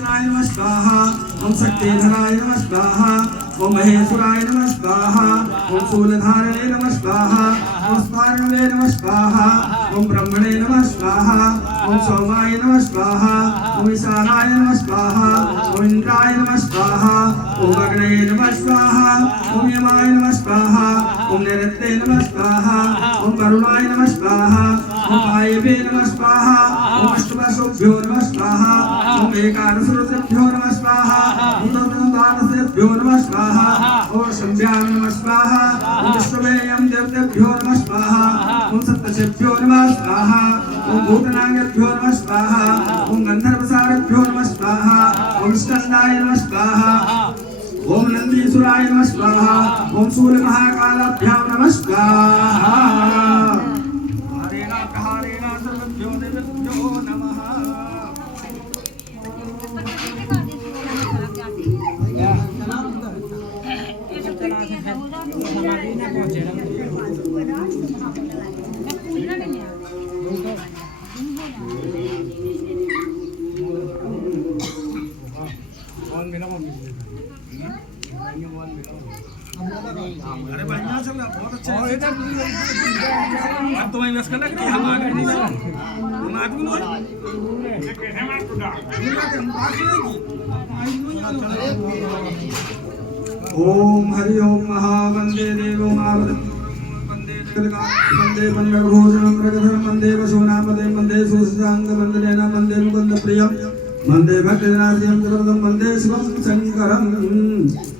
सुदर्शनाय नमः स्वाहा ओम शक्तिधराय नमः स्वाहा ओम महेश्वराय नमः स्वाहा ओम शूलधारणे नमः स्वाहा ओम स्पार्णवे नमः स्वाहा ओम ब्रह्मणे नमः स्वाहा ओम सोमाय नमः स्वाहा ओम ईशानाय नमः स्वाहा ओम इंद्राय नमः स्वाहा ओम अग्नये नमः स्वाहा ओम यमाय नमः स्वाहा ओम नैऋत्ये नमः स्वाहा ओम वरुणाय नमः स्वाहा ओम वायवे नमः स्वाहा ओम अष्टवसुभ्यो नमः स्वाहा ओम एकादशरुद्रेभ्यो नमः स्वाहा ओम द्वादशेभ्यो नमः स्वाहा ओम संध्याय नमः स्वाहा ओम विश्ववेयं देवतेभ्यो नमः स्वाहा ओम सप्तशेभ्यो नमः स्वाहा ओम भूतनागेभ्यो नमः स्वाहा ओम गंधर्वसारेभ्यो नमः स्वाहा ओम स्कंदाय नमः स्वाहा ओम नंदीश्वराय नमः स्वाहा ओम शूलमहाकालाभ्यां नमः स्वाहा हरेण प्रहारेण सर्वभ्यो देवेभ्यो नमः अरे बढ़िया चल रहा बहुत अच्छा है अब तो मैं करना कि हम आगे नहीं हम आदमी लोग कैसे मार टूटा ओम हरि ओम महावंदे देवो वंदे वंदे पंडभोजनं प्रगधं वंदे वसुनापदे वंदे सुसांग वंदे न वंदे मुकुंद प्रियम वंदे भक्तजनार्दनं जगदं वंदे शिवं शंकरं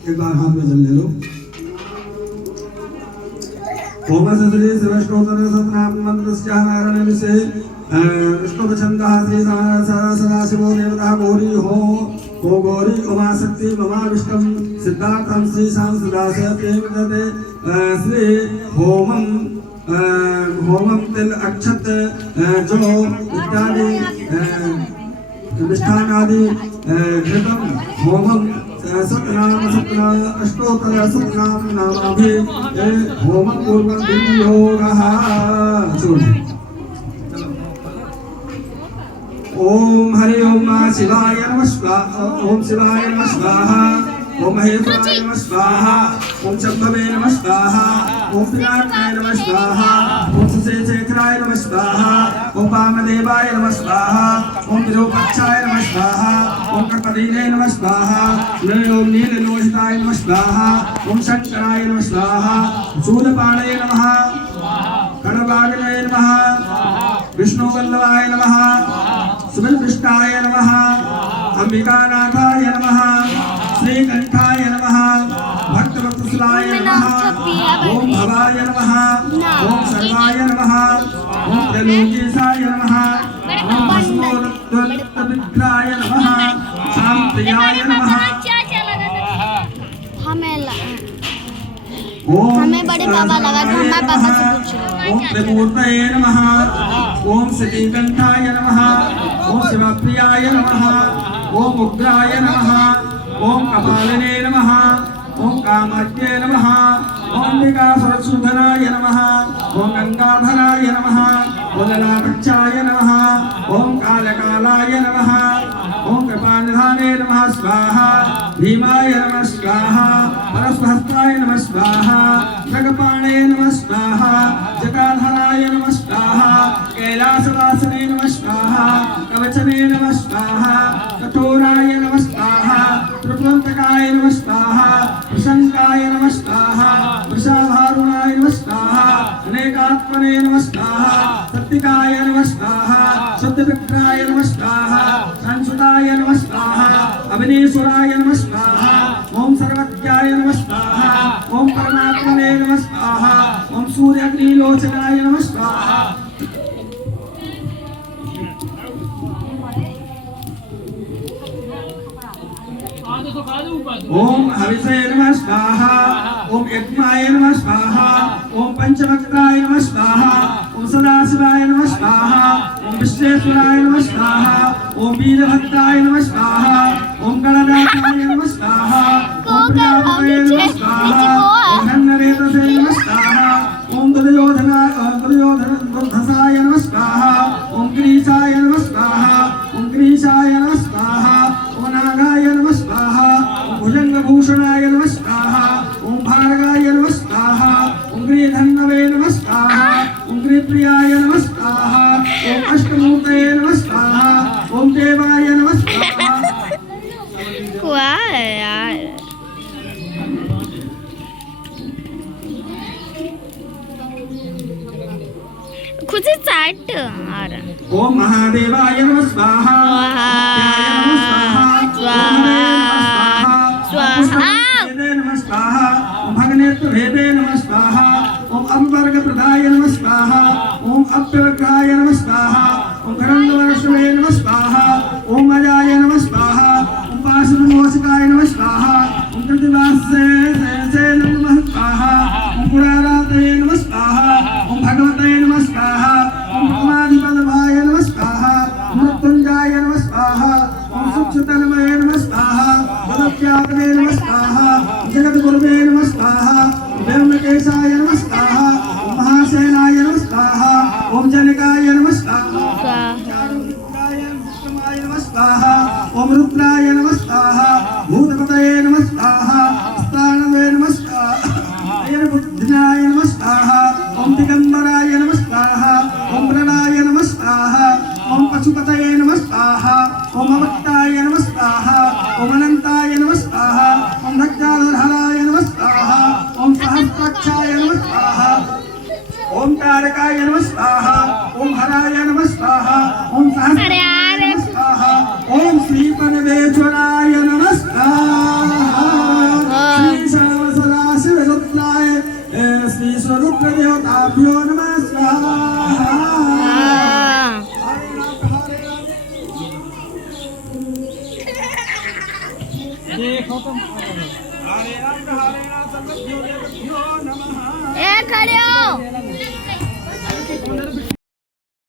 एक बार हाथ में जल ले लो ओम श्री सर्वस्तोत्र सतनाम मंत्रस्य नारायण विषे स्तोत्र छंदः श्री सदाशिवो देवता गौरी हो गौरी उमा शक्ति ममा विष्णु सिद्धार्थं श्री सांसदास्य प्रेमदते श्री होमं तिल अक्षत जो इत्यादि मिष्ठान आदि घृतम होमं सतनाम अष्टोत्तर सतनाम नामाभि होमं पूर्वं विनियोगः ओम हरि ओम शिवाय नमः स्वाहा ओम शिवाय नमः स्वाहा ओम महेश्वराय नमः स्वाहा ओम शंभवे नमः स्वाहा ओम पिनाकाय नमः स्वाहा ओम शेषेखराय नमः स्वाहा ओम वामदेवाय नमः स्वाहा ओम विरूपाक्षाय नमः स्वाहा ओम कपदीने नमः स्वाहा ओम नीललोहिताय नमः स्वाहा ओम शंकराय नमः स्वाहा शूलपाणये नमः कणवाग्नये नमः विष्णुवल्लभाय नमः सुबलपृष्ठाय नमः अंबिकानाथाय नमः श्रीकंठाय नमः भक्तवत्सलाय नमः ओम भवाय नमः ओम सर्वाय नमः ओम त्रैलोक्येशाय नमः ओम भस्मोदत्तविग्रहाय नमः शांतियाय नमः हमें बड़े बाबा लगा तो हमारे पापा से पूछो ओम त्रिमूर्तये नमः ओम श्रीकंठाय नमः ओम शिवप्रियाय नमः ओम उग्राय नमः ओम कपालिने नमः ओम कामाख्ये नमः ओम अंबिकासुरसूदनाय नमः ओम गंगाधराय नमः ओम ललाटक्षाय नमः ओम कालकालाय नमः ओम कृपानिधाने नमः स्वाहा भीमाय नमः स्वाहा परस्वहस्ताय नमः स्वाहा जगपाणे नमः स्वाहा जटाधराय नमः स्वाहा कैलासवासने नमः स्वाहा कवचने नमः स्वाहा कठोराय नमः स्वाहा त्रिपुरंतकाय नमः स्वाहा प्रशंकाय नमः स्वाहा वृषाभारुणाय नमः स्वाहा अनेकात्मने नमः स्वाहा सत्तिकाय नमः स्वाहा शुद्धविग्रहाय नमः स्वाहा संसुताय नमः स्वाहा अभिनेश्वराय नमः स्वाहा ओम सर्वज्ञाय नमः स्वाहा ओम परमात्मने नमः स्वाहा ओम सूर्याग्निलोचनाय नमः स्वाहा ओम हविषे नमः स्वाहा ओम यज्ञाय नमः स्वाहा ओम पंचवक्त्राय नमः स्वाहा ओम सदाशिवाय नमः स्वाहा ओम विश्वेश्वराय नमः स्वाहा ओम वीरभद्राय नमः स्वाहा ओम गणनाथाय नमः स्वाहा ओम प्रजापतये नमः स्वाहा ओम धन्नरेतसे नमः स्वाहा ओम दुर्धसाय नमः स्वाहा ओम ग्रीसाय नमः स्वाहा ओम ग्रीसाय नमः स्वाहा ओम प्रदाय नमः स्वाहा ओम अप्यवक्राय नमः स्वाहा ओम खरंगवर्षवे नमः स्वाहा ओम अजाय नमः स्वाहा ओम पाशुमोचकाय नमः स्वाहा ओम कृतिवासे नमः स्वाहा ओम पुरारातये नमः स्वाहा ओम भगवते नमः स्वाहा ओम समाधिपदवाय नमः स्वाहा ओम मृत्युंजय नमः स्वाहा ओम सुक्षतनमये नमः स्वाहा जगत्यात्मे नमः स्वाहा जगद्गुरुवे नमः स्वाहा व्योमकेशाय नमः स्वाहा ओम महासेनाय नमः स्वाहा ओम जनिकाय नमः स्वाहा स्वाहा ओम रुद्राय नमः स्वाहा भूतपतये नमः स्वाहा स्थानवे नमः स्वाहा बुद्धिनाय नमः स्वाहा ओम दिगंबराय नमः स्वाहा ओम प्रणाय नमः स्वाहा ओम पशुपतये नमः स्वाहा ओम अवक्ताय नमः स्वाहा ओम अनंताय नमः स्वाहा ओम भक्ताधराय नमः स्वाहा ओम सहस्राक्षाय नमः स्वाहा ओम तारकाय नमः स्वाहा ओम हराय नमः स्वाहा ओम सहस्राय नमः स्वाहा ओम श्री परमेश्वराय नमः स्वाहा श्री सर्वसदाशिव रुद्राय श्री स्वरूप देवताभ्यो नमः स्वाहा ए खड़े हो